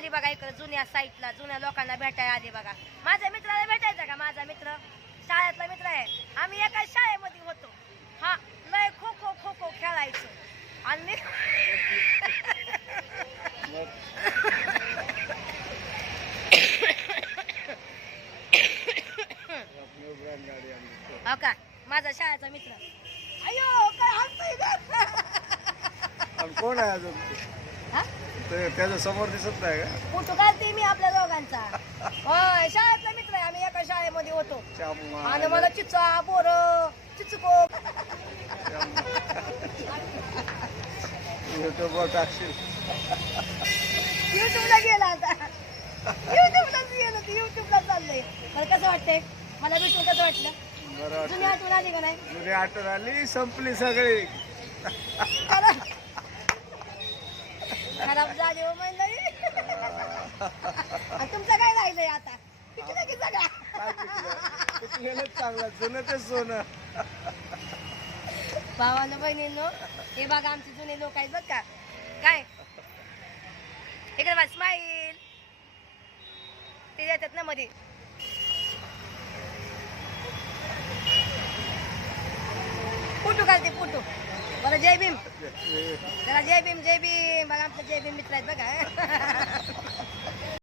आली बघा इकडे जुन्या साईटला, जुन्या लोकांना भेटायला आली बघा. माझ्या मित्राला भेटायचं का? माझा मित्र शाळेतला मित्र आहे. आम्ही एका शाळेमध्ये होतो. हा, लय खो खो खो खो खेळायचो. आणि हो का, माझा शाळेचा मित्र. अयो काय हसतोय कोण आहे अजून? त्याच्या समोर दिसत नाही का? फोटो काढते मी आपल्या दोघांचा. होय, शाळेतला मित्र आहे. आम्ही एका शाळेमध्ये होतो. आणि मला चिचा बोर चिचको युट्यूबवर टाकशील? युट्यूबला गेला आता. युट्यूबलाच गेलो, युट्यूबला चाललंय. मला कसं वाटतंय? मला भेटून कसं वाटलं? बरं, जुनी आठवण आली का नाही? जुनी आठवण आली, संपली सगळी. खराब झाले हो मंडळी. तुमचं काय राहिलंय आता? पिकलं की सगळं? पिकलेलंच चांगलं, जुनं ते सोनं. भावानं बहिणींनो, हे बघा आमचे जुने लोक आहेत बघ का. काय इकडे बघ, स्माईल. ते येतात ना मध्ये. फोटो काढते फोटो. बरं, जय भीम. जरा जय भीम जय भीम. बघा आमचं जय भीम मित्र आहेत बघा.